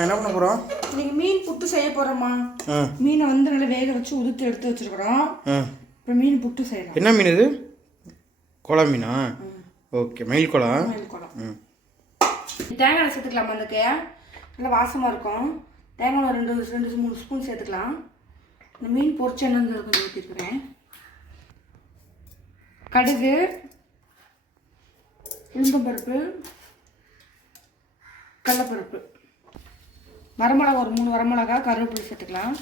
என்ன பண்ண போகிறோம்? இன்னைக்கு மீன் புட்டு செய்ய போகிறோம்மா. மீனை வந்து நல்லா வேக வச்சு உதுத்து எடுத்து வச்சுருக்குறோம். இப்போ மீன் புட்டு செய்யலாம். என்ன மீன் இது? கோலா மீனா? ஓகே, மயில் கோலா. தேங்காய் சேர்த்துக்கலாமா? அதுக்கு நல்லா வாசமாக இருக்கும். தேங்காய் ரெண்டு 3 ஸ்பூன் சேர்த்துக்கலாம். இந்த மீன் பொரிச்சு என்னன்னு கொஞ்சம் ஊற்றிருக்கிறேன். கடுகு, உளுந்தம்பருப்பு, கடலைப்பருப்பு, வரமிளகா ஒரு 3 வரமிளகா, கருவேப்பிலை சேர்த்துக்கலாம்.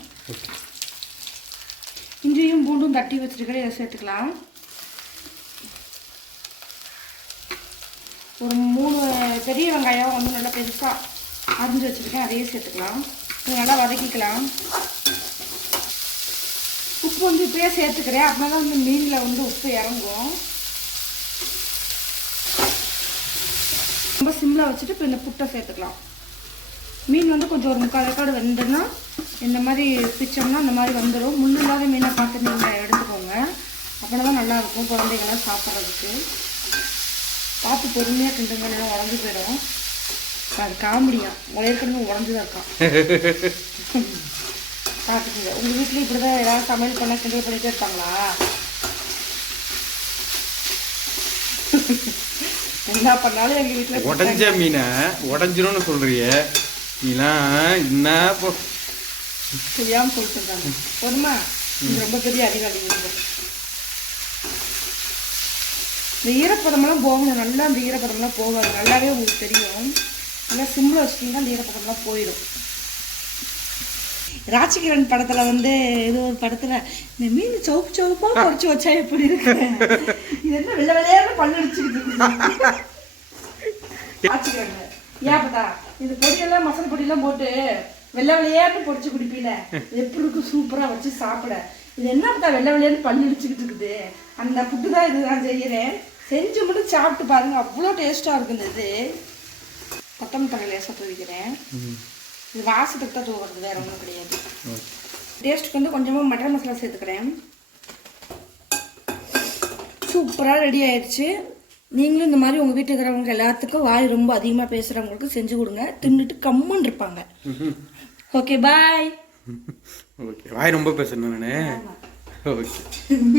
இஞ்சியும் பூண்டும் தட்டி வச்சுருக்கிறேன், இதை சேர்த்துக்கலாம். ஒரு 3 பெரிய வெங்காயம் வந்து நல்லா பெருசாக அரிஞ்சு வச்சுருக்கேன், அதையே சேர்த்துக்கலாம். நல்லா வதக்கிக்கலாம். உப்பு வந்து இப்போயே சேர்த்துக்கிறேன், அப்படின்னா தான் வந்து மீனில் வந்து உப்பு இறங்கும். ரொம்ப சிம்மில் வச்சுட்டு இப்போ இந்த புட்டை சேர்த்துக்கலாம். மீன் வந்து கொஞ்சம் ஒரு 3/4 வேக்காடு வெந்துன்னா இந்த மாதிரி பிச்சோம்னா இந்த மாதிரி வந்துடும். முள் இல்லாத மீனை பார்த்து நீங்கள் எடுத்துக்கோங்க, அப்படின்னா தான் நல்லாயிருக்கும் குழந்தைங்களாம் சாப்பிட்றதுக்கு. பார்த்து பொறுமையாக கிண்டுங்க, இல்லைன்னா உடஞ்சி போயிடும். அது காமெடியா ஏற்கனவே உடஞ்சி தான் இருக்கான். பார்த்துக்குங்க, உங்கள் வீட்டில் இப்படி தான் ஏதாவது சமையல் பண்ண கிண்டல் பண்ணிகிட்டே இருப்பாங்களா? என்ன பண்ணாலும் எங்கள் வீட்டில் உடஞ்ச மீனை உடஞ்சிரும்னு சொல்கிறிய நீலாம் என்ன தெரியாமல் சொல்லிட்டு இருக்காங்க. போதுமா? இது ரொம்ப பெரிய அதிகாரி. இந்த ஈரப்பதமெல்லாம் போகணும், நல்லா அந்த ஈரப்பதமெல்லாம் போகாது, நல்லாவே உங்களுக்கு தெரியும். நல்லா சிம்மில் வச்சுட்டிங்கன்னா அந்த ஈரப்பதமெல்லாம் போயிடும். ராஜகிரண் படத்தில் வந்து இது ஒரு படத்தில் இந்த மீன் சவுப்பு சவுப்பாக பொறிச்சு வச்சா எப்படி இருக்கு, இது என்ன வெள்ளை வெள்ளையாக பல்லு அடிச்சுக்கிட்டு ராஜகிரண். ஏப்பதா இந்த பொடியெல்லாம் மசாலா பொடியெல்லாம் போட்டு வெள்ளை வெள்ளையான்னு பொறிச்சு குடிப்பீல, எப்படி இருக்கு சூப்பராக வச்சு சாப்பிட. இது என்னப்பா வெள்ளை வெள்ளையான்னு பல்லு அடிச்சுக்கிட்டு இருக்குது. அந்த புட்டு தான் இது நான் செய்கிறேன், செஞ்சு மட்டும் சாப்பிட்டு பாருங்கள், அவ்வளோ டேஸ்ட்டாக இருக்குது. இது கொத்தமல்லி தழை லேசாக தூவிக்கிறேன். இது வாசத்துக்கு தான் தூவுறது, வேறு ஒன்றும் கிடையாது. டேஸ்ட்டுக்கு வந்து கொஞ்சமாக மட்டன் மசாலா சேர்த்துக்கிறேன். சூப்பராக ரெடி ஆயிடுச்சு. நீங்களும் இந்த மாதிரி உங்கள் வீட்டுக்கு இருக்கிறவங்க எல்லாத்துக்கும் வாய் ரொம்ப அதிகமாக பேசுகிறவங்களுக்கு செஞ்சு கொடுங்க, தின்னுட்டு கம்முன்னு இருப்பாங்க. Okay bye. ஓகே, வாய் ரொம்ப பேசுறேன் நான். ஓகே.